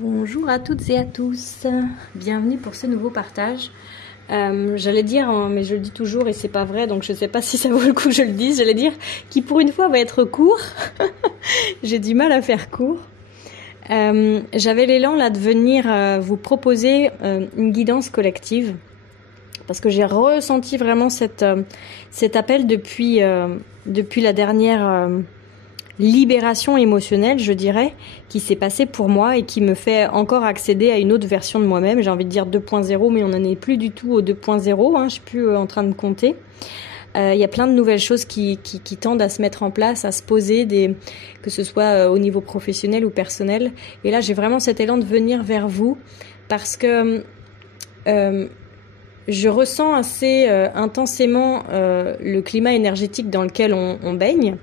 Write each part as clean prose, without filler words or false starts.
Bonjour à toutes et à tous, bienvenue pour ce nouveau partage. J'allais dire, mais je le dis toujours et c'est pas vrai, donc je sais pas si ça vaut le coup que je le dise, j'allais dire qui pour une fois va être court. J'ai du mal à faire court. J'avais l'élan là de venir vous proposer une guidance collective parce que j'ai ressenti vraiment cet appel depuis la dernière libération émotionnelle, je dirais, qui s'est passée pour moi et qui me fait encore accéder à une autre version de moi-même. J'ai envie de dire 2.0, mais on n'en est plus du tout au 2.0, je suis plus en train de compter. Il y a plein de nouvelles choses qui tendent à se mettre en place, à se poser, que ce soit au niveau professionnel ou personnel. Et là, j'ai vraiment cet élan de venir vers vous parce que je ressens assez intensément le climat énergétique dans lequel on baigne.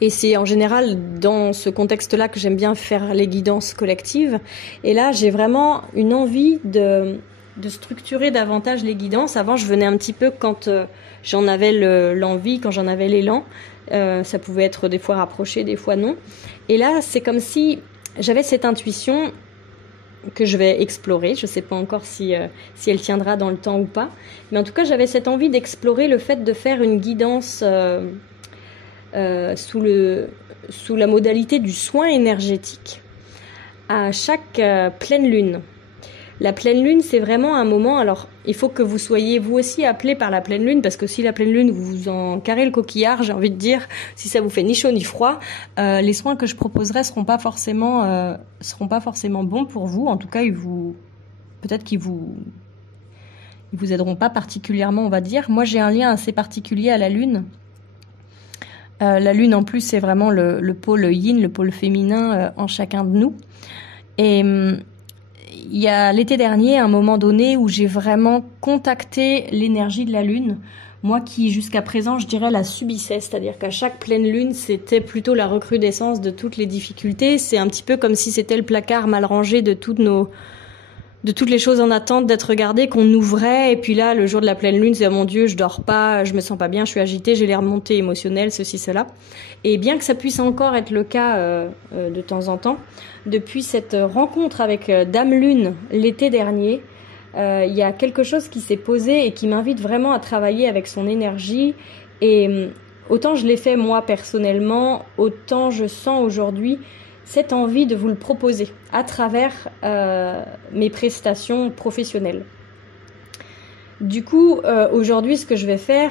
Et c'est en général dans ce contexte-là que j'aime bien faire les guidances collectives. Et là, j'ai vraiment une envie de structurer davantage les guidances. Avant, je venais un petit peu quand j'en avais l'envie, quand j'en avais l'élan. Ça pouvait être des fois rapproché, des fois non. Et là, c'est comme si j'avais cette intuition que je vais explorer. Je ne sais pas encore si elle tiendra dans le temps ou pas. Mais en tout cas, j'avais cette envie d'explorer le fait de faire une guidance sous la modalité du soin énergétique à chaque pleine lune. La pleine lune, c'est vraiment un moment, alors il faut que vous soyez vous aussi appelé par la pleine lune, parce que si la pleine lune vous vous en carrez le coquillard, j'ai envie de dire, si ça vous fait ni chaud ni froid, les soins que je proposerai seront pas forcément bons pour vous. En tout cas, peut-être qu'ils vous aideront pas particulièrement, on va dire. Moi, j'ai un lien assez particulier à la lune. La lune, en plus, c'est vraiment le pôle yin, le pôle féminin en chacun de nous. Et il y a l'été dernier, à un moment donné, où j'ai vraiment contacté l'énergie de la lune. Moi qui, jusqu'à présent, je dirais, la subissais. C'est-à-dire qu'à chaque pleine lune, c'était plutôt la recrudescence de toutes les difficultés. C'est un petit peu comme si c'était le placard mal rangé de toutes les choses en attente d'être regardées qu'on ouvrait, et puis là le jour de la pleine lune c'est oh mon Dieu, je dors pas, je me sens pas bien, je suis agitée, j'ai les remontées émotionnelles, ceci cela. Et bien que ça puisse encore être le cas de temps en temps, depuis cette rencontre avec Dame Lune l'été dernier, il y a quelque chose qui s'est posé et qui m'invite vraiment à travailler avec son énergie. Et autant je l'ai fait moi personnellement, autant je sens aujourd'hui cette envie de vous le proposer à travers mes prestations professionnelles. Du coup, aujourd'hui, ce que je vais faire,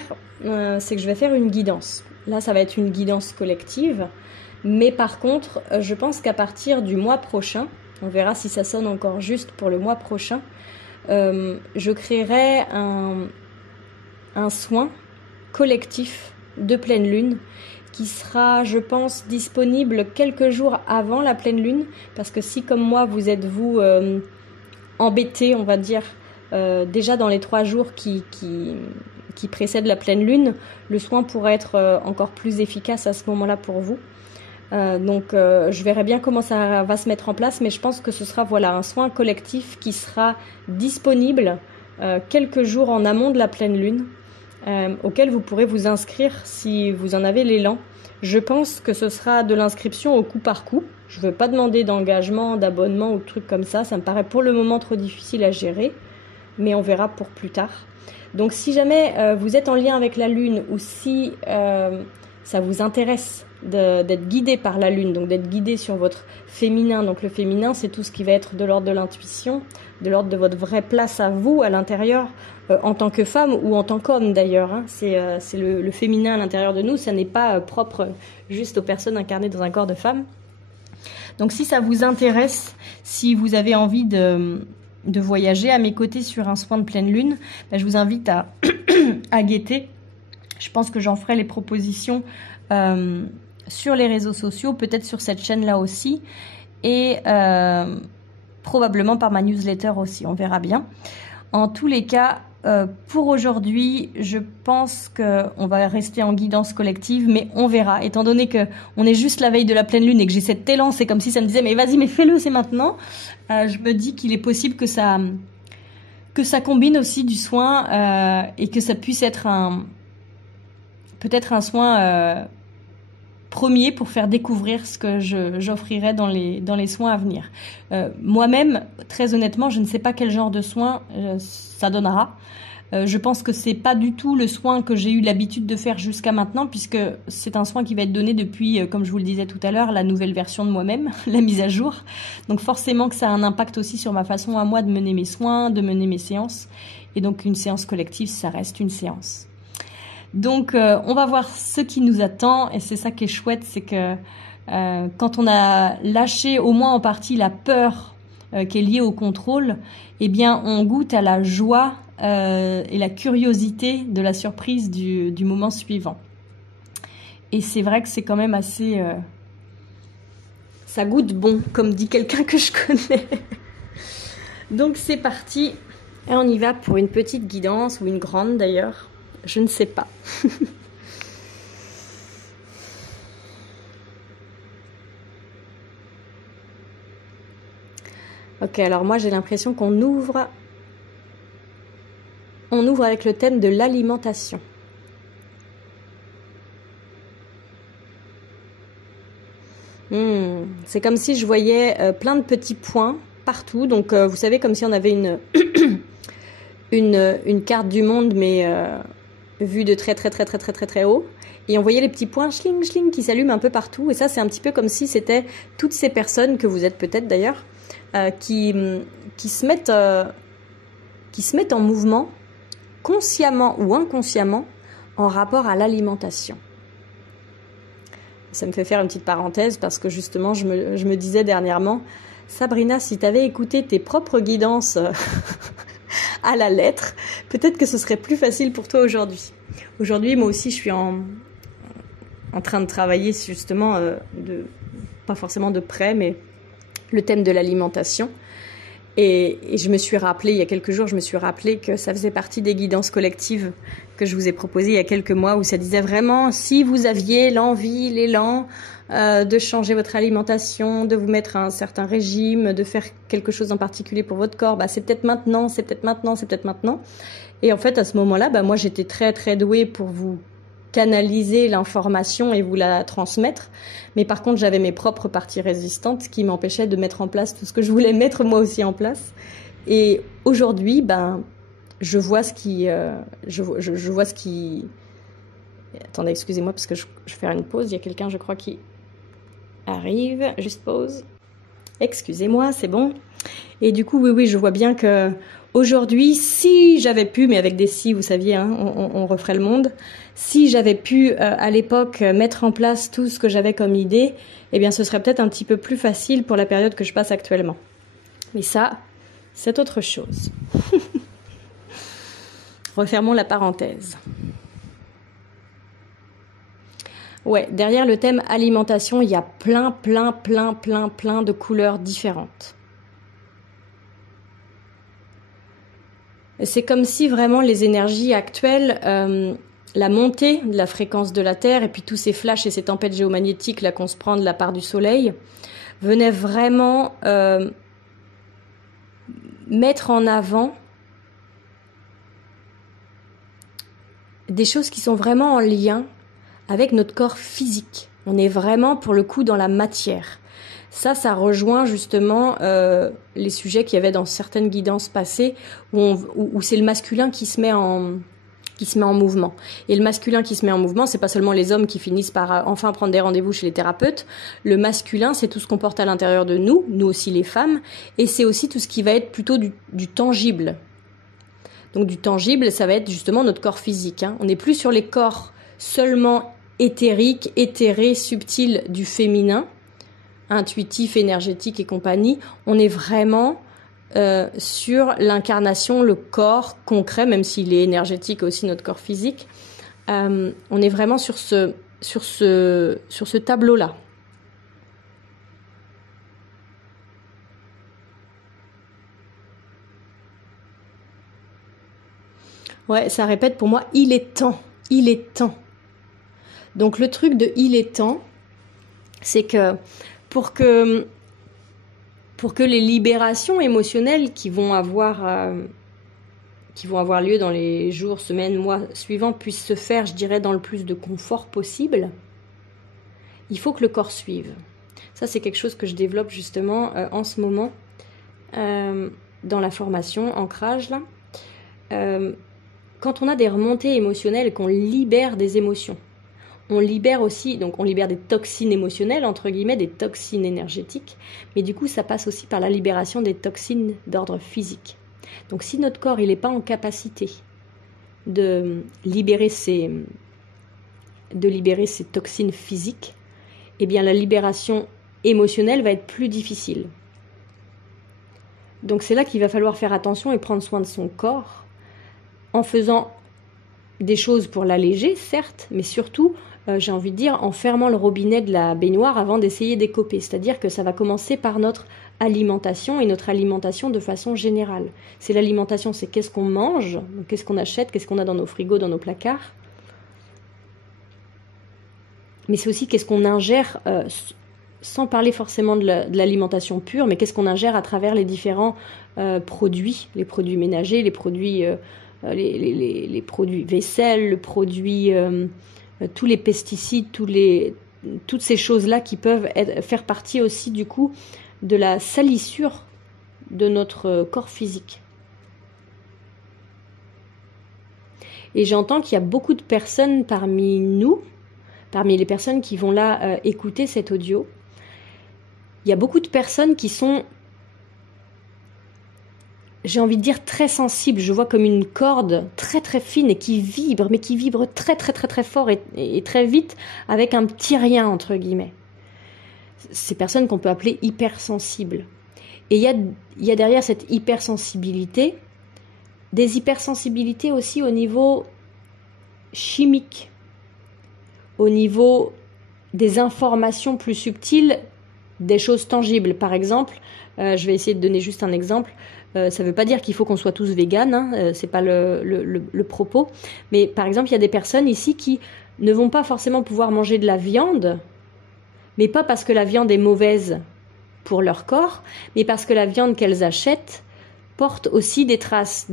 c'est que je vais faire une guidance. Là, ça va être une guidance collective, mais par contre, je pense qu'à partir du mois prochain, on verra si ça sonne encore juste pour le mois prochain, je créerai un soin collectif de pleine lune qui sera, je pense, disponible quelques jours avant la pleine lune, parce que si, comme moi, vous êtes embêté, on va dire, déjà dans les 3 jours qui précèdent la pleine lune, le soin pourrait être encore plus efficace à ce moment-là pour vous. Donc, je verrai bien comment ça va se mettre en place, mais je pense que ce sera un soin collectif qui sera disponible quelques jours en amont de la pleine lune. Auquel vous pourrez vous inscrire si vous en avez l'élan. Je pense que ce sera de l'inscription au coup par coup. Je ne veux pas demander d'engagement, d'abonnement ou de trucs comme ça. Ça me paraît pour le moment trop difficile à gérer, mais on verra pour plus tard. Donc si jamais vous êtes en lien avec la lune, ou si ça vous intéresse d'être guidé par la lune, donc d'être guidé sur votre féminin. Donc le féminin, c'est tout ce qui va être de l'ordre de l'intuition, de l'ordre de votre vraie place à vous, à l'intérieur, en tant que femme ou en tant qu'homme d'ailleurs. C'est le féminin à l'intérieur de nous, ça n'est pas propre juste aux personnes incarnées dans un corps de femme. Donc si ça vous intéresse, si vous avez envie de voyager à mes côtés sur un soin de pleine lune, je vous invite à guetter. Je pense que j'en ferai les propositions sur les réseaux sociaux, peut-être sur cette chaîne-là aussi, et probablement par ma newsletter aussi, on verra bien. En tous les cas, pour aujourd'hui, je pense qu'on va rester en guidance collective, mais on verra. Étant donné qu'on est juste la veille de la pleine lune et que j'ai cet élan, c'est comme si ça me disait « mais vas-y, mais fais-le, c'est maintenant ». Je me dis qu'il est possible que ça combine aussi du soin et que ça puisse être peut-être un soin premier pour faire découvrir ce que j'offrirai dans les soins à venir. Moi-même, très honnêtement, je ne sais pas quel genre de soin ça donnera. Je pense que c'est pas du tout le soin que j'ai eu l'habitude de faire jusqu'à maintenant, puisque c'est un soin qui va être donné depuis, comme je vous le disais tout à l'heure, la nouvelle version de moi-même, la mise à jour. Donc forcément que ça a un impact aussi sur ma façon à moi de mener mes soins, de mener mes séances. Et donc une séance collective, ça reste une séance. Donc on va voir ce qui nous attend, et c'est ça qui est chouette, c'est que quand on a lâché au moins en partie la peur qui est liée au contrôle, eh bien on goûte à la joie et la curiosité de la surprise du moment suivant. Et c'est vrai que c'est quand même assez... ça goûte bon, comme dit quelqu'un que je connais. Donc c'est parti, et on y va pour une petite guidance, ou une grande d'ailleurs, je ne sais pas. Ok, alors moi j'ai l'impression qu'on ouvre avec le thème de l'alimentation. C'est comme si je voyais plein de petits points partout. Donc vous savez, comme si on avait une carte du monde, mais vue de très haut. Et on voyait les petits points schling schling qui s'allument un peu partout. Et ça, c'est un petit peu comme si c'était toutes ces personnes que vous êtes peut-être d'ailleurs, qui se mettent en mouvement, consciemment ou inconsciemment, en rapport à l'alimentation. Ça me fait faire une petite parenthèse parce que justement, je me disais dernièrement, Sabrina, si tu avais écouté tes propres guidances à la lettre, peut-être que ce serait plus facile pour toi aujourd'hui. Aujourd'hui, moi aussi, je suis en train de travailler justement, pas forcément de près, mais le thème de l'alimentation. Et je me suis rappelé, il y a quelques jours, que ça faisait partie des guidances collectives que je vous ai proposées il y a quelques mois, où ça disait vraiment, si vous aviez l'envie, l'élan de changer votre alimentation, de vous mettre à un certain régime, de faire quelque chose en particulier pour votre corps, c'est peut-être maintenant. Et en fait, à ce moment-là, moi j'étais très douée pour vous canaliser l'information et vous la transmettre. Mais par contre, j'avais mes propres parties résistantes qui m'empêchaient de mettre en place tout ce que je voulais mettre moi aussi en place. Et aujourd'hui, je vois ce qui... je vois ce qui... Attendez, excusez-moi, parce que je vais faire une pause. Il y a quelqu'un, je crois, qui arrive. Juste pause. Excusez-moi, c'est bon. Et du coup, oui, je vois bien que aujourd'hui, si j'avais pu, mais avec des si, vous saviez, hein, on referait le monde. Si j'avais pu, à l'époque, mettre en place tout ce que j'avais comme idée, eh bien, ce serait peut-être un petit peu plus facile pour la période que je passe actuellement. Mais ça, c'est autre chose. Refermons la parenthèse. Ouais, derrière le thème alimentation, il y a plein de couleurs différentes. C'est comme si vraiment les énergies actuelles, la montée de la fréquence de la Terre et puis tous ces flashs et ces tempêtes géomagnétiques là qu'on se prend de la part du Soleil, venaient vraiment mettre en avant des choses qui sont vraiment en lien avec notre corps physique. On est vraiment pour le coup dans la matière. Ça rejoint justement les sujets qu'il y avait dans certaines guidances passées où c'est le masculin qui se met en mouvement. Et le masculin qui se met en mouvement, c'est pas seulement les hommes qui finissent par enfin prendre des rendez-vous chez les thérapeutes. Le masculin, c'est tout ce qu'on porte à l'intérieur de nous aussi les femmes, et c'est aussi tout ce qui va être plutôt du tangible. Donc du tangible, ça va être justement notre corps physique. On n'est plus sur les corps seulement éthériques, éthérés, subtils du féminin, intuitif, énergétique et compagnie. On est vraiment sur l'incarnation, le corps concret, même s'il est énergétique aussi, notre corps physique. On est vraiment sur ce tableau-là. Ouais, ça répète pour moi, il est temps. Donc le truc de il est temps, c'est que pour que les libérations émotionnelles qui vont avoir lieu dans les jours, semaines, mois suivants puissent se faire, je dirais, dans le plus de confort possible, il faut que le corps suive. Ça, c'est quelque chose que je développe justement en ce moment dans la formation Ancrage, là. Quand on a des remontées émotionnelles et qu'on libère des émotions, on libère aussi, donc on libère des toxines émotionnelles, entre guillemets, des toxines énergétiques, mais du coup ça passe aussi par la libération des toxines d'ordre physique. Donc si notre corps il n'est pas en capacité de libérer ces toxines physiques, eh bien la libération émotionnelle va être plus difficile. Donc c'est là qu'il va falloir faire attention et prendre soin de son corps, en faisant des choses pour l'alléger, certes, mais surtout, j'ai envie de dire, en fermant le robinet de la baignoire avant d'essayer d'écoper. C'est-à-dire que ça va commencer par notre alimentation, et notre alimentation de façon générale. C'est l'alimentation, c'est qu'est-ce qu'on mange, qu'est-ce qu'on achète, qu'est-ce qu'on a dans nos frigos, dans nos placards. Mais c'est aussi qu'est-ce qu'on ingère, sans parler forcément de l'alimentation pure, mais qu'est-ce qu'on ingère à travers les différents produits, les produits ménagers, les produits... les produits vaisselle, le produit, tous les pesticides, toutes ces choses-là qui peuvent faire partie aussi du coup de la salissure de notre corps physique. Et j'entends qu'il y a beaucoup de personnes parmi nous, parmi les personnes qui vont là écouter cet audio, il y a beaucoup de personnes qui sont, j'ai envie de dire, très sensible. Je vois comme une corde très très fine et qui vibre, mais qui vibre très très très très fort et très vite avec un petit rien entre guillemets. Ces personnes qu'on peut appeler hypersensibles. Et il y a derrière cette hypersensibilité des hypersensibilités aussi au niveau chimique, au niveau des informations plus subtiles, des choses tangibles. Par exemple, je vais essayer de donner juste un exemple. Ça ne veut pas dire qu'il faut qu'on soit tous véganes, hein, c'est pas le propos. Mais par exemple, il y a des personnes ici qui ne vont pas forcément pouvoir manger de la viande, mais pas parce que la viande est mauvaise pour leur corps, mais parce que la viande qu'elles achètent porte aussi des traces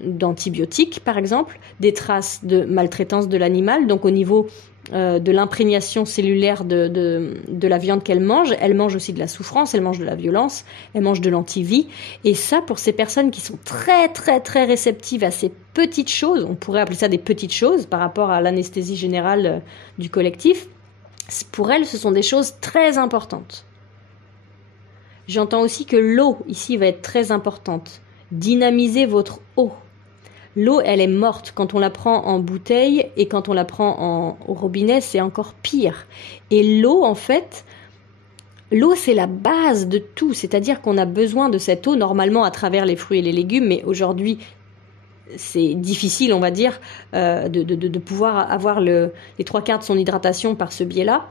d'antibiotiques, par exemple, des traces de maltraitance de l'animal, donc au niveau de l'imprégnation cellulaire de la viande qu'elle mange aussi de la souffrance, elle mange de la violence, elle mange de l'antivie. Et ça, pour ces personnes qui sont très très très réceptives à ces petites choses, on pourrait appeler ça des petites choses par rapport à l'anesthésie générale du collectif, pour elles, ce sont des choses très importantes. J'entends aussi que l'eau, ici, va être très importante. Dynamisez votre eau. L'eau, elle est morte quand on la prend en bouteille et quand on la prend au robinet, c'est encore pire. Et l'eau, en fait, l'eau, c'est la base de tout. C'est-à-dire qu'on a besoin de cette eau, normalement, à travers les fruits et les légumes. Mais aujourd'hui, c'est difficile, on va dire, de pouvoir avoir les 3/4 de son hydratation par ce biais-là.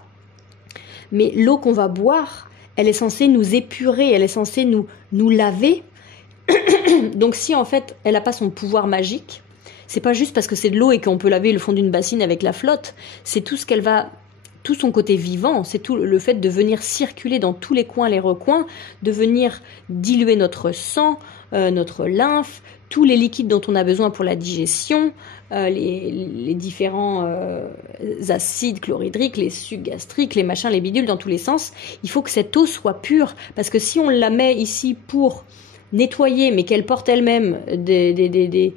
Mais l'eau qu'on va boire, elle est censée nous épurer, elle est censée nous laver. Donc si en fait elle n'a pas son pouvoir magique, c'est pas juste parce que c'est de l'eau et qu'on peut laver le fond d'une bassine avec la flotte, c'est tout tout son côté vivant, c'est tout le fait de venir circuler dans tous les coins, les recoins, de venir diluer notre sang, notre lymphe, tous les liquides dont on a besoin pour la digestion, les différents acides chlorhydriques, les sucs gastriques, les machins, les bidules dans tous les sens. Il faut que cette eau soit pure, parce que si on la met ici pour nettoyer, mais qu'elle porte elle-même des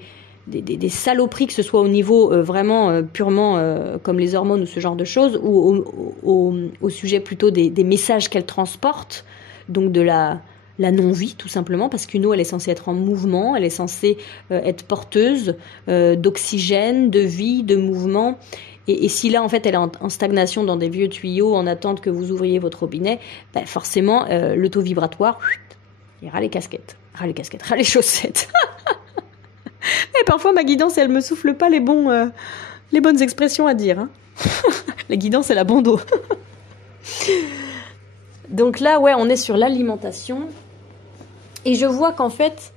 saloperies, que ce soit au niveau vraiment purement comme les hormones ou ce genre de choses, ou au sujet plutôt des messages qu'elle transporte, donc de la non-vie tout simplement, parce qu'une eau elle est censée être en mouvement, elle est censée être porteuse d'oxygène, de vie, de mouvement. Et si là en fait elle est en stagnation dans des vieux tuyaux en attente que vous ouvriez votre robinet, ben forcément le taux vibratoire, il ira les casquettes, ras les chaussettes. Et parfois ma guidance elle me souffle pas les bonnes expressions à dire, hein. La guidance elle a bon dos. Donc là ouais, on est sur l'alimentation et je vois qu'en fait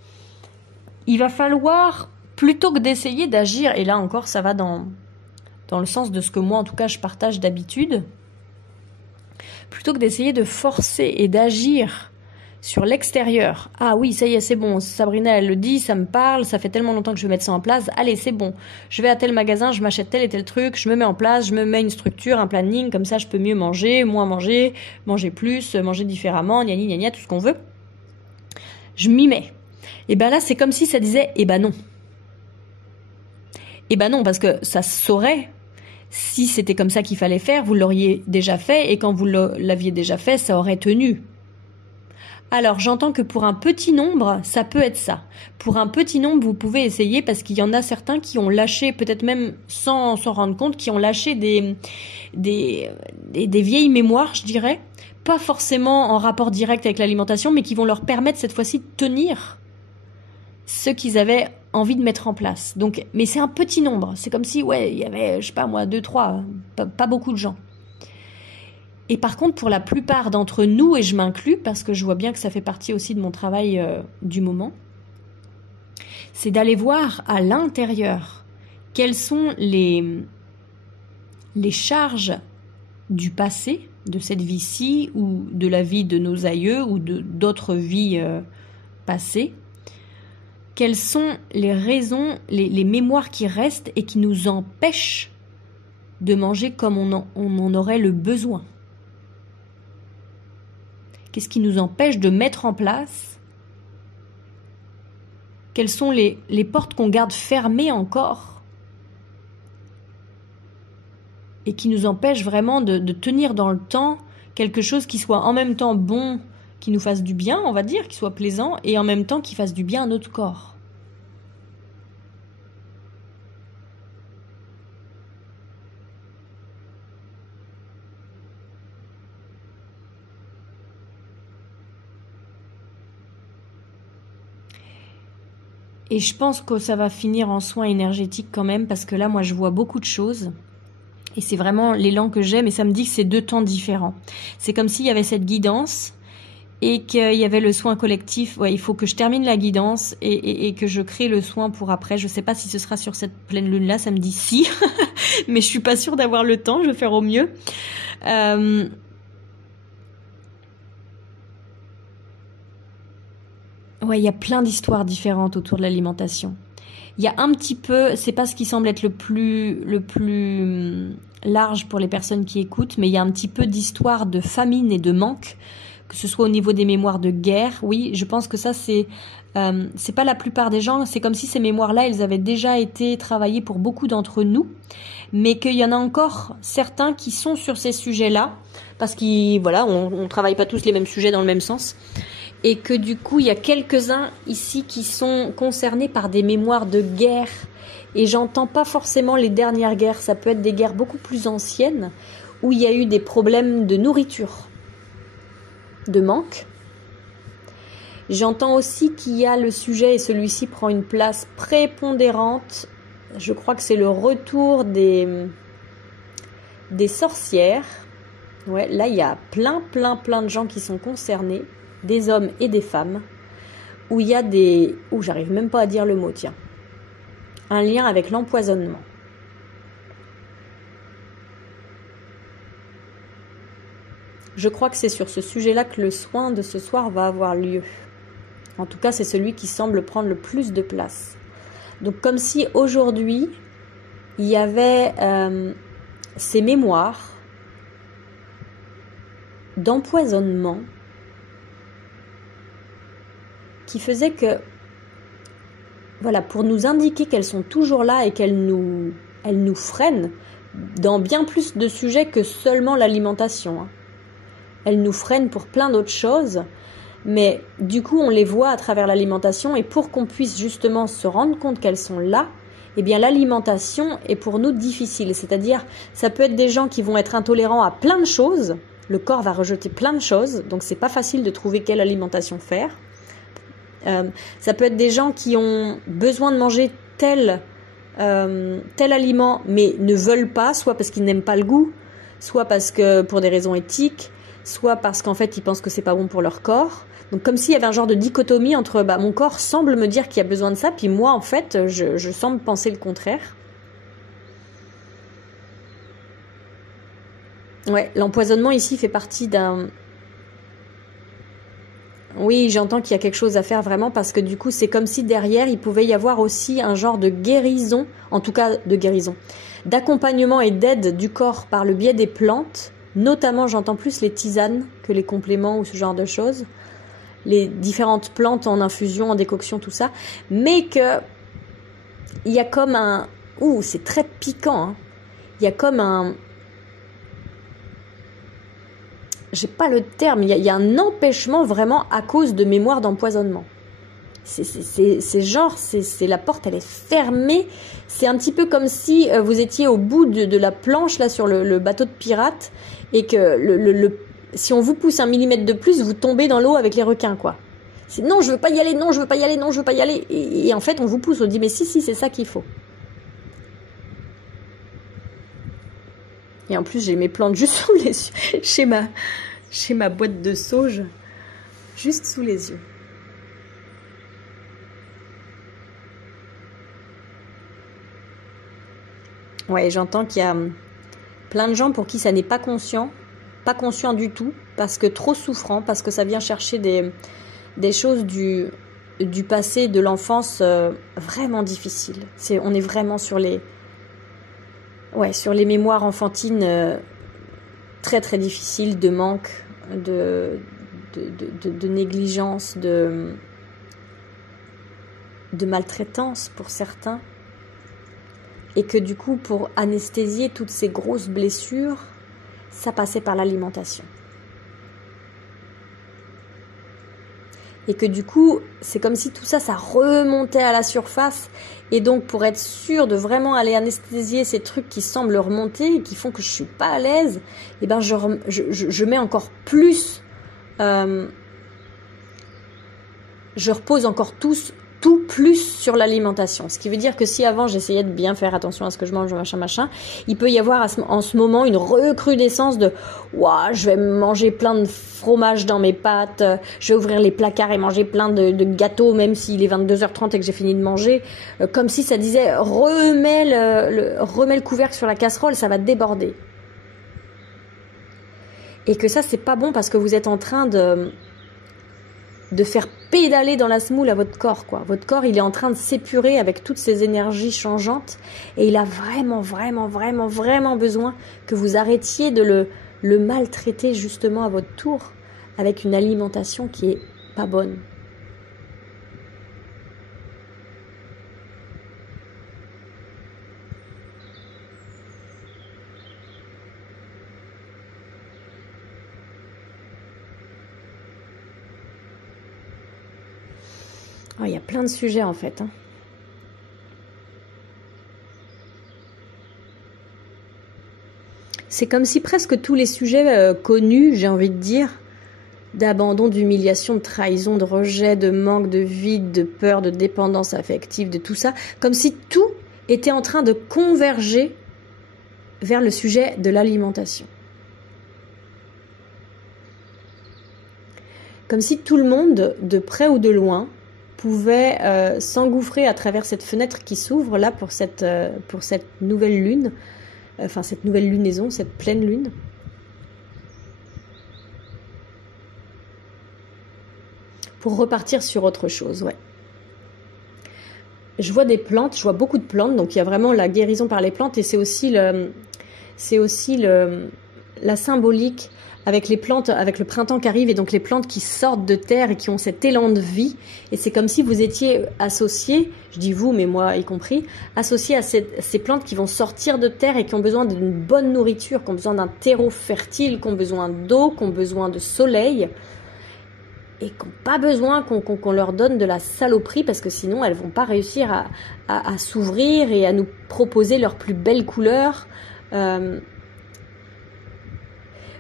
il va falloir, plutôt que d'essayer d'agir, et là encore ça va dans le sens de ce que moi en tout cas je partage d'habitude, plutôt que d'essayer de forcer et d'agir sur l'extérieur. Ah oui, ça y est, c'est bon. Sabrina, elle le dit, ça me parle, ça fait tellement longtemps que je vais mettre ça en place. Allez, c'est bon. Je vais à tel magasin, je m'achète tel et tel truc, je me mets en place, je me mets une structure, un planning, comme ça je peux mieux manger, moins manger, manger plus, manger différemment, gna gna gna, tout ce qu'on veut. Je m'y mets. Et ben là, c'est comme si ça disait, eh ben non. Eh ben non, parce que ça se saurait. Si c'était comme ça qu'il fallait faire, vous l'auriez déjà fait, et quand vous l'aviez déjà fait, ça aurait tenu. Alors, j'entends que pour un petit nombre, ça peut être ça. Pour un petit nombre, vous pouvez essayer parce qu'il y en a certains qui ont lâché, peut-être même sans s'en rendre compte, qui ont lâché des vieilles mémoires, je dirais. Pas forcément en rapport direct avec l'alimentation, mais qui vont leur permettre cette fois-ci de tenir ce qu'ils avaient envie de mettre en place. Donc, mais c'est un petit nombre. C'est comme si, ouais, il y avait, je sais pas moi, 2, 3, pas beaucoup de gens. Et par contre, pour la plupart d'entre nous, et je m'inclus parce que je vois bien que ça fait partie aussi de mon travail du moment, c'est d'aller voir à l'intérieur quelles sont les charges du passé, de cette vie-ci ou de la vie de nos aïeux ou d'autres vies passées. Quelles sont les raisons, les mémoires qui restent et qui nous empêchent de manger comme on en aurait le besoin? Qu'est-ce qui nous empêche de mettre en place? Quelles sont les portes qu'on garde fermées encore et qui nous empêchent vraiment de tenir dans le temps quelque chose qui soit en même temps bon, qui nous fasse du bien, on va dire, qui soit plaisant, et en même temps qui fasse du bien à notre corps? Et je pense que ça va finir en soins énergétiques quand même, parce que là, moi, je vois beaucoup de choses. Et c'est vraiment l'élan que j'ai, mais ça me dit que c'est 2 temps différents. C'est comme s'il y avait cette guidance et qu'il y avait le soin collectif. Ouais, il faut que je termine la guidance et que je crée le soin pour après. Je sais pas si ce sera sur cette pleine lune-là, ça me dit si. Mais je suis pas sûre d'avoir le temps, je vais faire au mieux. Ouais, il y a plein d'histoires différentes autour de l'alimentation. Il y a un petit peu, c'est pas ce qui semble être le plus large pour les personnes qui écoutent, mais il y a un petit peu d'histoire de famine et de manque, que ce soit au niveau des mémoires de guerre. Oui, je pense que ça c'est pas la plupart des gens. C'est comme si ces mémoires-là, elles avaient déjà été travaillées pour beaucoup d'entre nous, mais qu'il y en a encore certains qui sont sur ces sujets-là, parce qu'on voilà, on travaille pas tous les mêmes sujets dans le même sens. Et que du coup, il y a quelques-uns ici qui sont concernés par des mémoires de guerre. Et j'entends pas forcément les dernières guerres, ça peut être des guerres beaucoup plus anciennes, où il y a eu des problèmes de nourriture, de manque. J'entends aussi qu'il y a le sujet, et celui-ci prend une place prépondérante, je crois que c'est le retour des sorcières. Ouais, là, il y a plein de gens qui sont concernés, des hommes et des femmes, où il y a des... j'arrive même pas à dire le mot, tiens. Un lien avec l'empoisonnement. Je crois que c'est sur ce sujet-là que le soin de ce soir va avoir lieu. En tout cas, c'est celui qui semble prendre le plus de place. Donc, comme si aujourd'hui, il y avait ces mémoires d'empoisonnement qui faisait que, voilà, pour nous indiquer qu'elles sont toujours là et qu'elles nous freinent dans bien plus de sujets que seulement l'alimentation. Elles nous freinent pour plein d'autres choses, mais du coup, on les voit à travers l'alimentation, et pour qu'on puisse justement se rendre compte qu'elles sont là, eh bien, l'alimentation est pour nous difficile. C'est-à-dire, ça peut être des gens qui vont être intolérants à plein de choses. Le corps va rejeter plein de choses, donc c'est pas facile de trouver quelle alimentation faire. Ça peut être des gens qui ont besoin de manger tel aliment, mais ne veulent pas, soit parce qu'ils n'aiment pas le goût, soit parce que pour des raisons éthiques, soit parce qu'en fait ils pensent que c'est pas bon pour leur corps. Donc comme s'il y avait un genre de dichotomie entre mon corps semble me dire qu'il y a besoin de ça, puis moi en fait je semble penser le contraire. Ouais, l'empoisonnement ici fait partie d'un Oui, j'entends qu'il y a quelque chose à faire vraiment parce que du coup, c'est comme si derrière, il pouvait y avoir aussi un genre de guérison, en tout cas de guérison, d'accompagnement et d'aide du corps par le biais des plantes. Notamment, j'entends plus les tisanes que les compléments ou ce genre de choses. Les différentes plantes en infusion, en décoction, tout ça. Mais que il y a comme un... Ouh, c'est très piquant. Hein. Il y a comme un... J'ai pas le terme. Il y a un empêchement vraiment à cause de mémoire d'empoisonnement. C'est genre, c'est la porte, elle est fermée. C'est un petit peu comme si vous étiez au bout de la planche là sur le bateau de pirate et que si on vous pousse 1 millimètre de plus, vous tombez dans l'eau avec les requins, quoi. C'est non, je veux pas y aller, non, je veux pas y aller, non, je veux pas y aller. Et en fait, on vous pousse, on dit mais si, c'est ça qu'il faut. Et en plus, j'ai mes plantes juste sous les yeux, chez ma boîte de sauge, juste sous les yeux. Ouais, j'entends qu'il y a plein de gens pour qui ça n'est pas conscient du tout, parce que trop souffrant, parce que ça vient chercher des choses du passé, de l'enfance vraiment difficiles. On est vraiment sur les mémoires enfantines très très difficiles, de manque, de négligence, de maltraitance pour certains. Et que du coup, pour anesthésier toutes ces grosses blessures, ça passait par l'alimentation. Et que du coup, c'est comme si tout ça, ça remontait à la surface. Et donc, pour être sûr de vraiment aller anesthésier ces trucs qui semblent remonter et qui font que je suis pas à l'aise, eh ben, je mets encore plus... je repose encore tout plus sur l'alimentation. Ce qui veut dire que si avant j'essayais de bien faire attention à ce que je mange, machin, il peut y avoir en ce moment une recrudescence de ouah, je vais manger plein de fromage dans mes pâtes, je vais ouvrir les placards et manger plein de gâteaux même s'il est 22h30 et que j'ai fini de manger, comme si ça disait remets le couvercle sur la casserole, ça va déborder. Et que ça c'est pas bon parce que vous êtes en train de faire pédaler dans la semoule à votre corps, quoi. Votre corps, il est en train de s'épurer avec toutes ces énergies changeantes et il a vraiment, vraiment, vraiment, vraiment besoin que vous arrêtiez de le maltraiter justement à votre tour avec une alimentation qui est pas bonne. Oh, il y a plein de sujets en fait. Hein. C'est comme si presque tous les sujets connus, j'ai envie de dire, d'abandon, d'humiliation, de trahison, de rejet, de manque, de vide, de peur, de dépendance affective, de tout ça, comme si tout était en train de converger vers le sujet de l'alimentation. Comme si tout le monde, de près ou de loin, pouvait s'engouffrer à travers cette fenêtre qui s'ouvre là pour cette nouvelle lune, enfin cette nouvelle lunaison, cette pleine lune. Pour repartir sur autre chose, ouais. Je vois des plantes, je vois beaucoup de plantes, donc il y a vraiment la guérison par les plantes et c'est aussi la symbolique avec les plantes, avec le printemps qui arrive et donc les plantes qui sortent de terre et qui ont cet élan de vie. Et c'est comme si vous étiez associés, je dis vous, mais moi y compris, associés à ces plantes qui vont sortir de terre et qui ont besoin d'une bonne nourriture, qui ont besoin d'un terreau fertile, qui ont besoin d'eau, qui ont besoin de soleil et qui n'ont pas besoin qu'on leur donne de la saloperie parce que sinon elles vont pas réussir à s'ouvrir et à nous proposer leurs plus belles couleurs.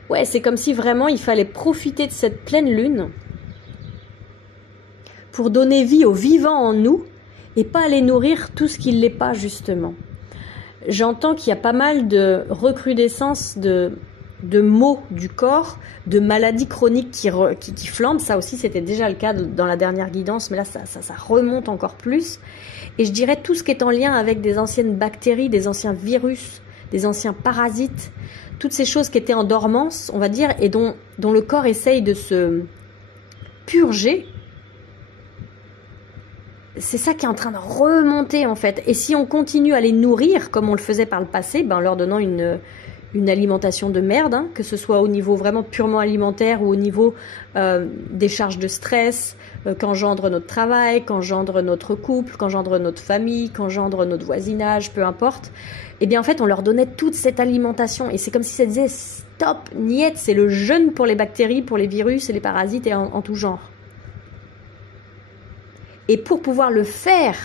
Ouais, c'est comme si vraiment il fallait profiter de cette pleine lune pour donner vie aux vivants en nous et pas aller nourrir tout ce qui ne l'est pas justement. J'entends qu'il y a pas mal de recrudescence de maux du corps, de maladies chroniques qui flambent. Ça aussi, c'était déjà le cas dans la dernière guidance, mais là, ça remonte encore plus. Et je dirais tout ce qui est en lien avec des anciennes bactéries, des anciens virus, des anciens parasites, toutes ces choses qui étaient en dormance, on va dire, et dont le corps essaye de se purger, c'est ça qui est en train de remonter en fait. Et si on continue à les nourrir comme on le faisait par le passé, en leur donnant une alimentation de merde, hein, que ce soit au niveau vraiment purement alimentaire ou au niveau des charges de stress, qu'engendre notre travail, qu'engendre notre couple, qu'engendre notre famille, qu'engendre notre voisinage, peu importe, eh bien en fait on leur donnait toute cette alimentation et c'est comme si ça disait stop, niet, c'est le jeûne pour les bactéries, pour les virus et les parasites et en tout genre. Et pour pouvoir le faire,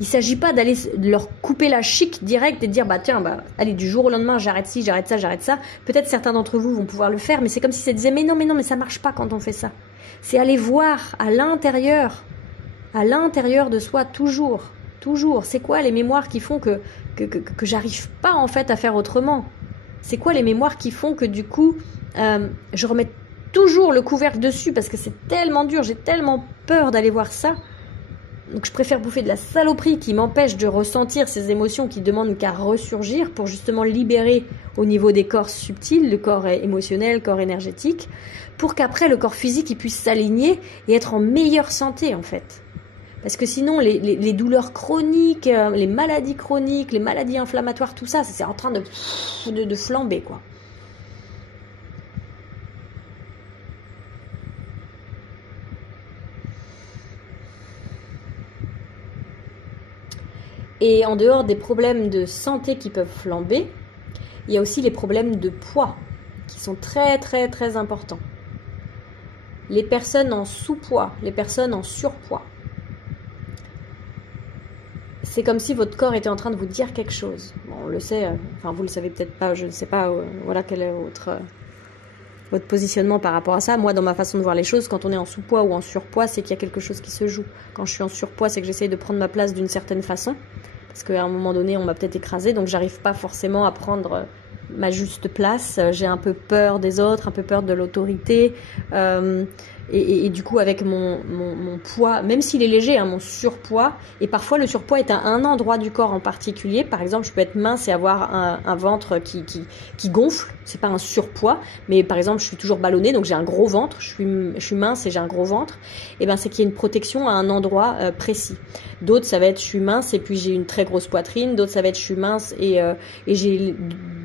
il ne s'agit pas d'aller leur couper la chic direct et de dire tiens, allez, du jour au lendemain, j'arrête ci, j'arrête ça, j'arrête ça. Peut-être certains d'entre vous vont pouvoir le faire, mais c'est comme si ça disait mais non, mais ça marche pas quand on fait ça. C'est aller voir à l'intérieur de soi, toujours. C'est quoi les mémoires qui font que j'arrive pas en fait à faire autrement? C'est quoi les mémoires qui font que du coup, je remets toujours le couvercle dessus parce que c'est tellement dur, j'ai tellement peur d'aller voir ça. Donc je préfère bouffer de la saloperie qui m'empêche de ressentir ces émotions qui demandent qu'à ressurgir pour justement libérer au niveau des corps subtils, le corps émotionnel, le corps énergétique, pour qu'après le corps physique il puisse s'aligner et être en meilleure santé en fait. Parce que sinon les douleurs chroniques, les maladies chroniques, les maladies inflammatoires, tout ça, c'est en train de flamber quoi. Et en dehors des problèmes de santé qui peuvent flamber, il y a aussi les problèmes de poids qui sont très très très importants. Les personnes en sous-poids, les personnes en surpoids. C'est comme si votre corps était en train de vous dire quelque chose. Bon, on le sait, vous le savez peut-être pas, je ne sais pas, voilà quel est votre positionnement par rapport à ça. Moi, dans ma façon de voir les choses, quand on est en sous-poids ou en surpoids, c'est qu'il y a quelque chose qui se joue. Quand je suis en surpoids, c'est que j'essaye de prendre ma place d'une certaine façon. Parce qu'à un moment donné, on m'a peut-être écrasé, donc j'arrive pas forcément à prendre ma juste place. J'ai un peu peur des autres, un peu peur de l'autorité. Et du coup, avec mon poids, même s'il est léger, mon surpoids, et parfois le surpoids est à un endroit du corps en particulier. Par exemple, je peux être mince et avoir un ventre qui gonfle. C'est pas un surpoids, mais par exemple, je suis toujours ballonnée, donc j'ai un gros ventre. Je suis mince et j'ai un gros ventre. Et ben, c'est qu'il y a une protection à un endroit précis. D'autres, ça va être je suis mince et puis j'ai une très grosse poitrine. D'autres, ça va être je suis mince et j'ai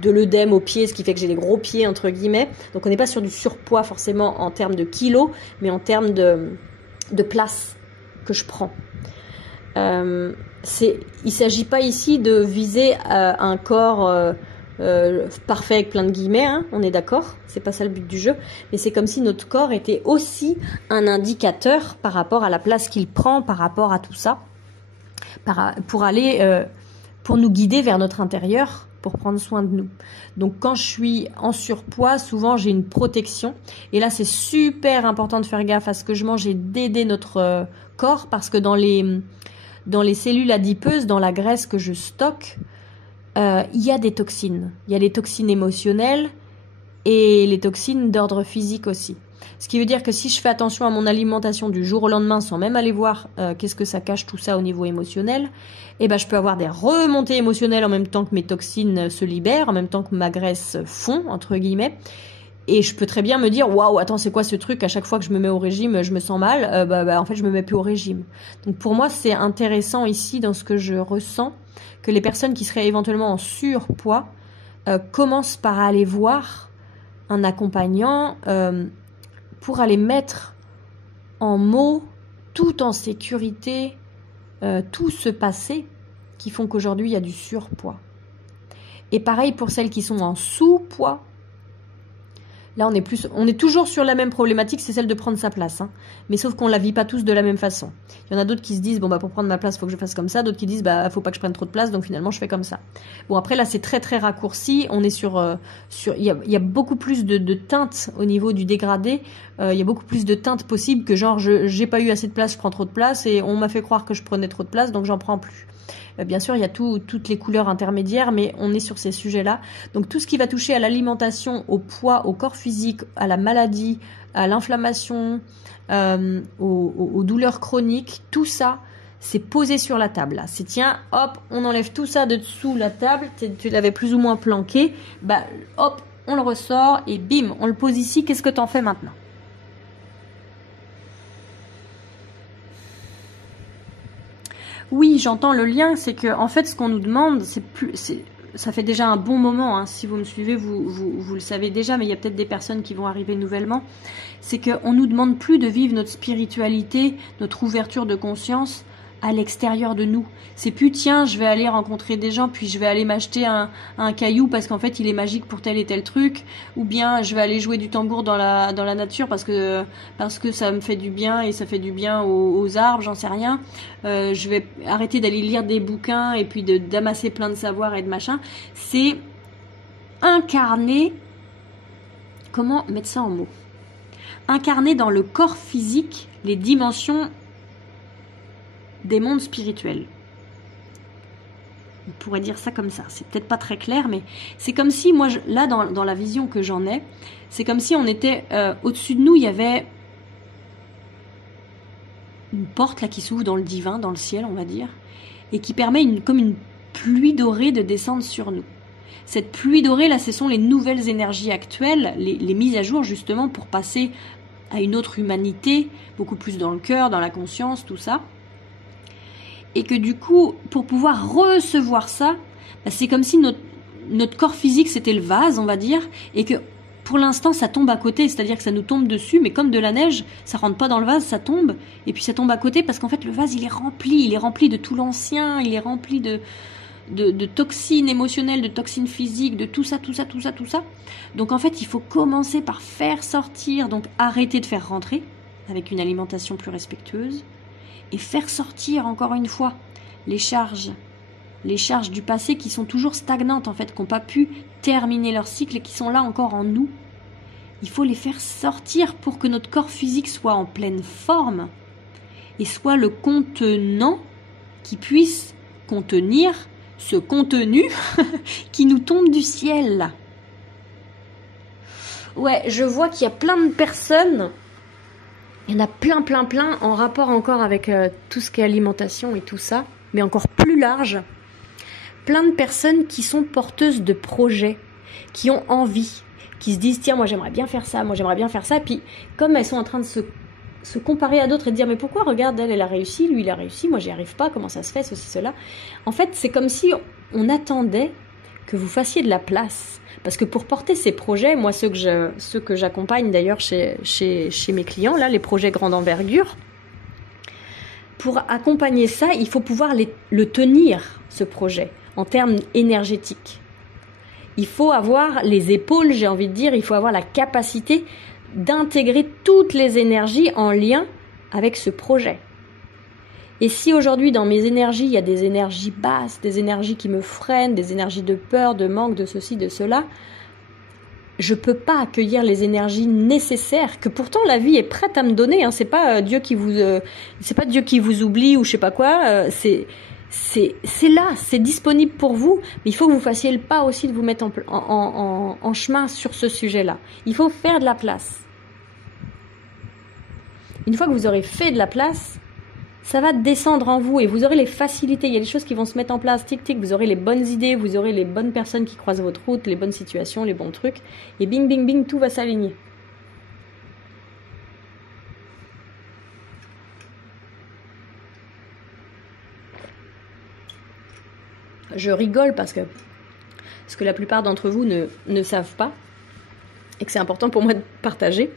de l'œdème aux pieds, ce qui fait que j'ai des gros pieds entre guillemets. Donc on n'est pas sur du surpoids forcément en termes de kilos, mais en termes de place que je prends. Il ne s'agit pas ici de viser un corps parfait avec plein de guillemets, hein, on est d'accord, c'est pas ça le but du jeu, mais c'est comme si notre corps était aussi un indicateur par rapport à la place qu'il prend, par rapport à tout ça, pour nous guider vers notre intérieur, pour prendre soin de nous. Donc quand je suis en surpoids, souvent j'ai une protection. Et là, c'est super important de faire gaffe à ce que je mange et d'aider notre corps parce que dans les cellules adipeuses, dans la graisse que je stocke, il y a des toxines. Il y a les toxines émotionnelles et les toxines d'ordre physique aussi. Ce qui veut dire que si je fais attention à mon alimentation du jour au lendemain sans même aller voir qu'est-ce que ça cache tout ça au niveau émotionnel, je peux avoir des remontées émotionnelles en même temps que mes toxines se libèrent, en même temps que ma graisse fond, entre guillemets. Et je peux très bien me dire waouh, attends, c'est quoi ce truc? À chaque fois que je me mets au régime, je me sens mal. En fait, je me mets plus au régime. Donc pour moi, c'est intéressant ici dans ce que je ressens que les personnes qui seraient éventuellement en surpoids commencent par aller voir un accompagnant pour aller mettre en mots, tout en sécurité, tout ce passé qui font qu'aujourd'hui il y a du surpoids. Et pareil pour celles qui sont en sous-poids. Là, on est toujours sur la même problématique, c'est celle de prendre sa place. Hein. Mais sauf qu'on la vit pas tous de la même façon. Il y en a d'autres qui se disent, pour prendre ma place, il faut que je fasse comme ça. D'autres qui disent, faut pas que je prenne trop de place, donc finalement, je fais comme ça. Bon, après, là, c'est très, très raccourci. On est il y a beaucoup plus de teintes au niveau du dégradé. Il y a beaucoup plus de teintes possibles que genre, j'ai pas eu assez de place, je prends trop de place, et on m'a fait croire que je prenais trop de place, donc j'en prends plus. Bien sûr, il y a toutes les couleurs intermédiaires, mais on est sur ces sujets-là. Donc tout ce qui va toucher à l'alimentation, au poids, au corps physique, à la maladie, à l'inflammation, aux douleurs chroniques, tout ça, c'est posé sur la table. Là. C'est tiens, hop, on enlève tout ça de dessous la table, tu l'avais plus ou moins planqué, hop, on le ressort et bim, on le pose ici, qu'est-ce que t'en fais maintenant ? Oui, j'entends le lien, c'est que en fait ce qu'on nous demande, ça fait déjà un bon moment, hein. Si vous me suivez, vous le savez déjà, mais il y a peut-être des personnes qui vont arriver nouvellement. C'est qu'on nous demande plus de vivre notre spiritualité, notre ouverture de conscience à l'extérieur de nous. C'est plus tiens, je vais aller rencontrer des gens, puis je vais aller m'acheter un caillou parce qu'en fait il est magique pour tel et tel truc, ou bien je vais aller jouer du tambour dans la nature parce que ça me fait du bien et ça fait du bien aux arbres, j'en sais rien. Je vais arrêter d'aller lire des bouquins et puis d'amasser plein de savoirs et de machin. C'est incarner, comment mettre ça en mots, incarner dans le corps physique les dimensions des mondes spirituels. On pourrait dire ça comme ça. C'est peut-être pas très clair, mais c'est comme si, moi, là, dans la vision que j'en ai, c'est comme si on était au-dessus de nous, il y avait une porte là qui s'ouvre dans le divin, dans le ciel, on va dire, et qui permet comme une pluie dorée de descendre sur nous. Cette pluie dorée, là, ce sont les nouvelles énergies actuelles, les mises à jour, justement, pour passer à une autre humanité, beaucoup plus dans le cœur, dans la conscience, tout ça. Et que du coup, pour pouvoir recevoir ça, c'est comme si notre corps physique c'était le vase, on va dire, et que pour l'instant ça tombe à côté, c'est-à-dire que ça nous tombe dessus, mais comme de la neige, ça rentre pas dans le vase, ça tombe, et puis ça tombe à côté parce qu'en fait le vase il est rempli de tout l'ancien, il est rempli de toxines émotionnelles, de toxines physiques, de tout ça. Donc en fait il faut commencer par faire sortir, donc arrêter de faire rentrer, avec une alimentation plus respectueuse, et faire sortir encore une fois les charges du passé qui sont toujours stagnantes en fait, qui n'ont pas pu terminer leur cycle et qui sont là encore en nous. Il faut les faire sortir pour que notre corps physique soit en pleine forme et soit le contenant qui puisse contenir ce contenu qui nous tombe du ciel. Ouais, je vois qu'il y a plein de personnes. Il y en a plein en rapport encore avec tout ce qui est alimentation et tout ça, mais encore plus large. Plein de personnes qui sont porteuses de projets, qui ont envie, qui se disent tiens moi j'aimerais bien faire ça, puis comme elles sont en train de se comparer à d'autres et de dire mais pourquoi regarde elle a réussi, lui il a réussi, moi j'y arrive pas, comment ça se fait, ceci, cela. En fait c'est comme si on attendait que vous fassiez de la place. Parce que pour porter ces projets, moi ceux que j'accompagne d'ailleurs chez mes clients, là, les projets grande envergure, pour accompagner ça, il faut pouvoir le tenir, ce projet, en termes énergétiques. Il faut avoir les épaules, j'ai envie de dire, il faut avoir la capacité d'intégrer toutes les énergies en lien avec ce projet. Et si aujourd'hui dans mes énergies, il y a des énergies basses, des énergies qui me freinent, des énergies de peur, de manque, de ceci, de cela, je peux pas accueillir les énergies nécessaires que pourtant la vie est prête à me donner. Hein. C'est pas Dieu qui vous oublie ou je sais pas quoi. C'est là, c'est disponible pour vous. Mais il faut que vous fassiez le pas aussi de vous mettre en chemin sur ce sujet-là. Il faut faire de la place. Une fois que vous aurez fait de la place, ça va descendre en vous et vous aurez les facilités. Il y a des choses qui vont se mettre en place, tic, vous aurez les bonnes idées, vous aurez les bonnes personnes qui croisent votre route, les bonnes situations, les bons trucs. Et bing, bing, bing, tout va s'aligner. Je rigole parce que la plupart d'entre vous ne savent pas, et que c'est important pour moi de partager,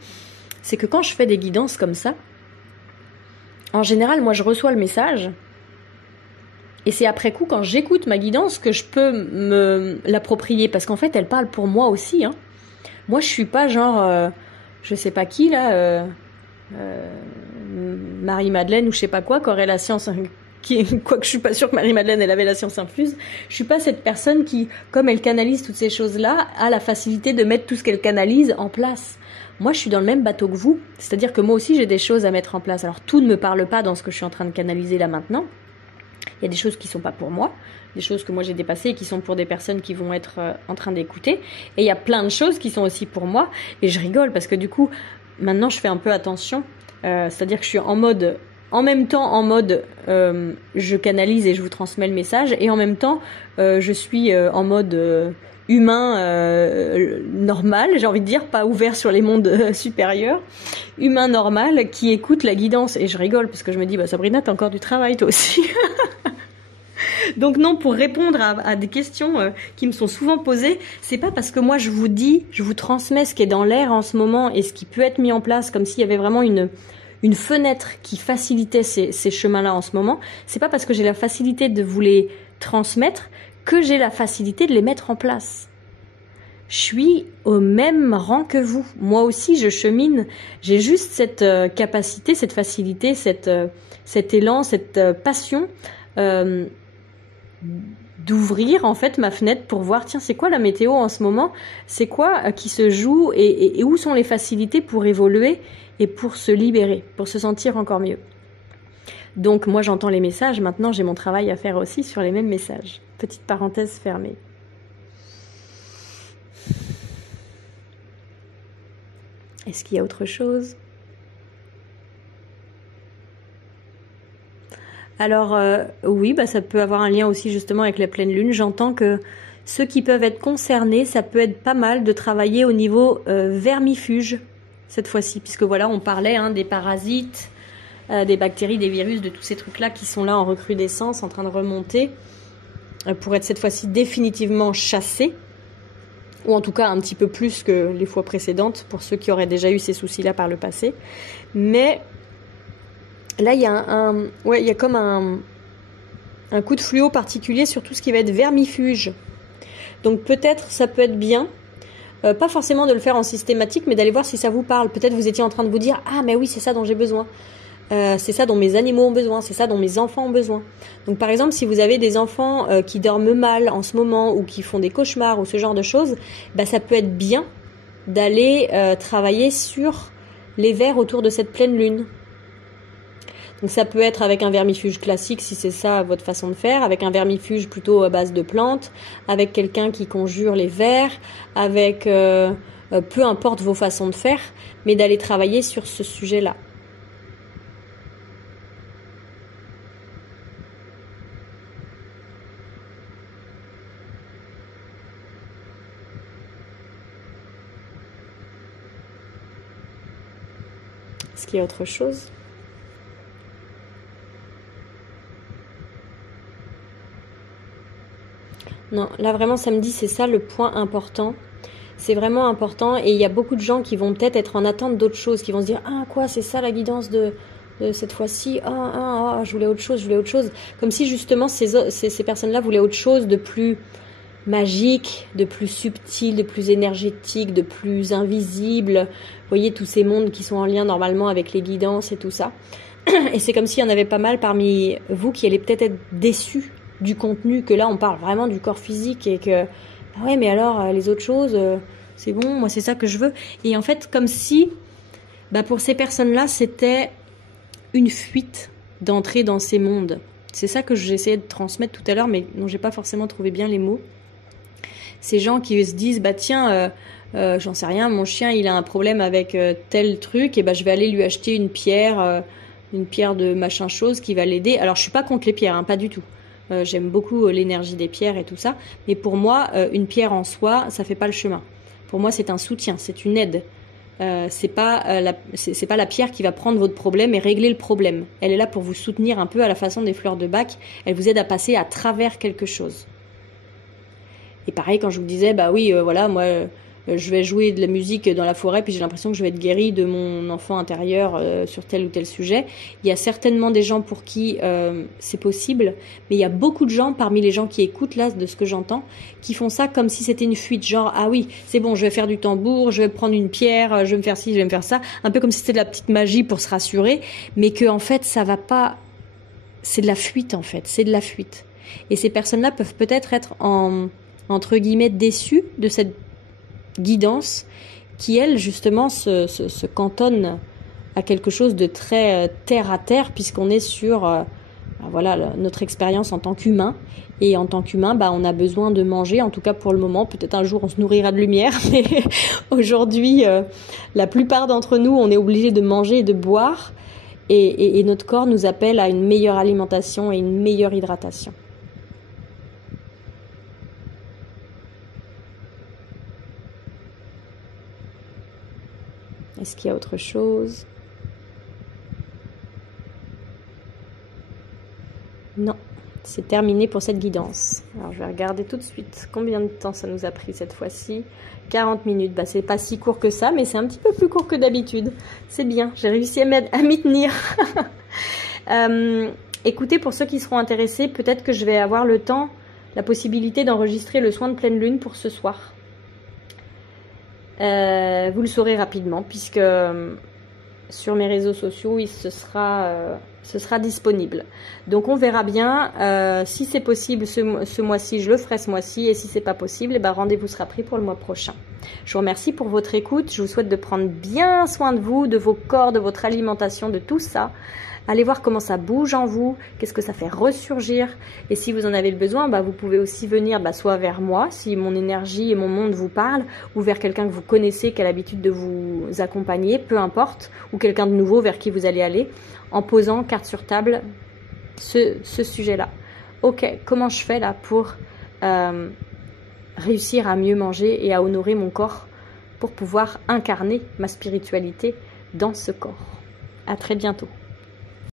c'est que quand je fais des guidances comme ça, en général, moi, je reçois le message et c'est après coup, quand j'écoute ma guidance, que je peux me l'approprier parce qu'en fait, elle parle pour moi aussi. Hein. Moi, je suis pas genre, je sais pas qui là, Marie-Madeleine ou je sais pas quoi, qui aurait la science, quoique je suis pas sûre que Marie-Madeleine elle avait la science infuse. Je suis pas cette personne qui, comme elle canalise toutes ces choses-là, a la facilité de mettre tout ce qu'elle canalise en place. Moi, je suis dans le même bateau que vous, c'est-à-dire que moi aussi, j'ai des choses à mettre en place. Alors, tout ne me parle pas dans ce que je suis en train de canaliser là maintenant. Il y a des choses qui sont pas pour moi, des choses que moi j'ai dépassées et qui sont pour des personnes qui vont être en train d'écouter. Et il y a plein de choses qui sont aussi pour moi. Et je rigole parce que du coup, maintenant, je fais un peu attention. C'est-à-dire que je suis en même temps en mode je canalise et je vous transmets le message, et en même temps je suis en mode humain normal, j'ai envie de dire, pas ouvert sur les mondes supérieurs, humain normal qui écoute la guidance. Et je rigole parce que je me dis Sabrina, t'as encore du travail toi aussi. Donc non, pour répondre à des questions qui me sont souvent posées, c'est pas parce que moi je vous dis, je vous transmets ce qui est dans l'air en ce moment et ce qui peut être mis en place, comme s'il y avait vraiment une fenêtre qui facilitait ces chemins-là en ce moment. C'est pas parce que j'ai la facilité de vous les transmettre que j'ai la facilité de les mettre en place. Je suis au même rang que vous. Moi aussi, je chemine. J'ai juste cette capacité, cette facilité, cet élan, cette passion d'ouvrir en fait ma fenêtre pour voir, tiens, c'est quoi la météo en ce moment? C'est quoi qui se joue et où sont les facilités pour évoluer et pour se libérer, pour se sentir encore mieux. Donc moi, j'entends les messages. Maintenant, j'ai mon travail à faire aussi sur les mêmes messages. Petite parenthèse fermée. Est-ce qu'il y a autre chose? Alors oui, ça peut avoir un lien aussi justement avec la pleine lune. J'entends que ceux qui peuvent être concernés, ça peut être pas mal de travailler au niveau vermifuge cette fois-ci, puisque voilà, on parlait des parasites, des bactéries, des virus, de tous ces trucs-là qui sont là en recrudescence, en train de remonter, pour être cette fois-ci définitivement chassés. Ou en tout cas un petit peu plus que les fois précédentes, pour ceux qui auraient déjà eu ces soucis-là par le passé. Mais là, il y a comme un coup de fluo particulier sur tout ce qui va être vermifuge. Donc peut-être ça peut être bien, pas forcément de le faire en systématique, mais d'aller voir si ça vous parle. Peut-être vous étiez en train de vous dire « Ah, mais oui, c'est ça dont j'ai besoin. C'est ça dont mes animaux ont besoin, c'est ça dont mes enfants ont besoin. » Donc par exemple, si vous avez des enfants qui dorment mal en ce moment ou qui font des cauchemars ou ce genre de choses, ça peut être bien d'aller travailler sur les vers autour de cette pleine lune. Donc ça peut être avec un vermifuge classique si c'est ça votre façon de faire, avec un vermifuge plutôt à base de plantes, avec quelqu'un qui conjure les vers, avec peu importe vos façons de faire, mais d'aller travailler sur ce sujet-là. Est-ce qu'il y a autre chose? Non, là vraiment samedi, c'est ça le point important. C'est vraiment important et il y a beaucoup de gens qui vont peut-être être en attente d'autres choses, qui vont se dire « Ah quoi, c'est ça la guidance de cette fois-ci, je voulais autre chose. » Comme si justement ces personnes-là voulaient autre chose de plus magique, de plus subtil, de plus énergétique, de plus invisible. Vous voyez tous ces mondes qui sont en lien normalement avec les guidances et tout ça. Et c'est comme s'il y en avait pas mal parmi vous qui allaient peut-être être déçus du contenu, que là on parle vraiment du corps physique et que ouais mais alors les autres choses c'est bon, moi c'est ça que je veux. Et en fait comme si pour ces personnes-là c'était une fuite d'entrer dans ces mondes. C'est ça que j'essayais de transmettre tout à l'heure mais dont j'ai pas forcément trouvé bien les mots. Ces gens qui se disent tiens j'en sais rien, mon chien il a un problème avec tel truc et je vais aller lui acheter une pierre de machin chose qui va l'aider. Alors je suis pas contre les pierres, pas du tout. J'aime beaucoup l'énergie des pierres et tout ça, mais pour moi une pierre en soi ça fait pas le chemin. Pour moi c'est un soutien, c'est une aide. C'est pas la pierre qui va prendre votre problème et régler le problème. Elle est là pour vous soutenir un peu à la façon des fleurs de bac. Elle vous aide à passer à travers quelque chose. Et pareil quand je vous disais voilà moi je vais jouer de la musique dans la forêt puis j'ai l'impression que je vais être guérie de mon enfant intérieur sur tel ou tel sujet. Il y a certainement des gens pour qui c'est possible, mais il y a beaucoup de gens parmi les gens qui écoutent là de ce que j'entends qui font ça comme si c'était une fuite, genre ah oui c'est bon je vais faire du tambour, je vais prendre une pierre, je vais me faire ci, je vais me faire ça, un peu comme si c'était de la petite magie pour se rassurer, mais que en fait ça va pas, c'est de la fuite en fait, c'est de la fuite. Et ces personnes-là peuvent peut-être être entre guillemets déçues de cette guidance qui elle justement se cantonne à quelque chose de très terre à terre puisqu'on est sur notre expérience en tant qu'humain et en tant qu'humain on a besoin de manger, en tout cas pour le moment, peut-être un jour on se nourrira de lumière mais aujourd'hui la plupart d'entre nous on est obligé de manger et de boire et notre corps nous appelle à une meilleure alimentation et une meilleure hydratation. Est-ce qu'il y a autre chose? Non. C'est terminé pour cette guidance. Alors, je vais regarder tout de suite combien de temps ça nous a pris cette fois-ci. 40 minutes. Bah, c'est pas si court que ça, mais c'est un petit peu plus court que d'habitude. C'est bien. J'ai réussi à m'y tenir. Écoutez, pour ceux qui seront intéressés, peut-être que je vais avoir le temps, la possibilité d'enregistrer le soin de pleine lune pour ce soir. Vous le saurez rapidement, puisque sur mes réseaux sociaux, ce sera disponible. Donc on verra bien. Si c'est possible ce mois-ci, je le ferai ce mois-ci. Et si c'est pas possible, rendez-vous sera pris pour le mois prochain. Je vous remercie pour votre écoute. Je vous souhaite de prendre bien soin de vous, de vos corps, de votre alimentation, de tout ça. Allez voir comment ça bouge en vous, qu'est-ce que ça fait ressurgir. Et si vous en avez le besoin, vous pouvez aussi venir soit vers moi, si mon énergie et mon monde vous parlent, ou vers quelqu'un que vous connaissez, qui a l'habitude de vous accompagner, peu importe, ou quelqu'un de nouveau vers qui vous allez aller, en posant carte sur table ce sujet-là. Ok, comment je fais là pour réussir à mieux manger et à honorer mon corps pour pouvoir incarner ma spiritualité dans ce corps. À très bientôt.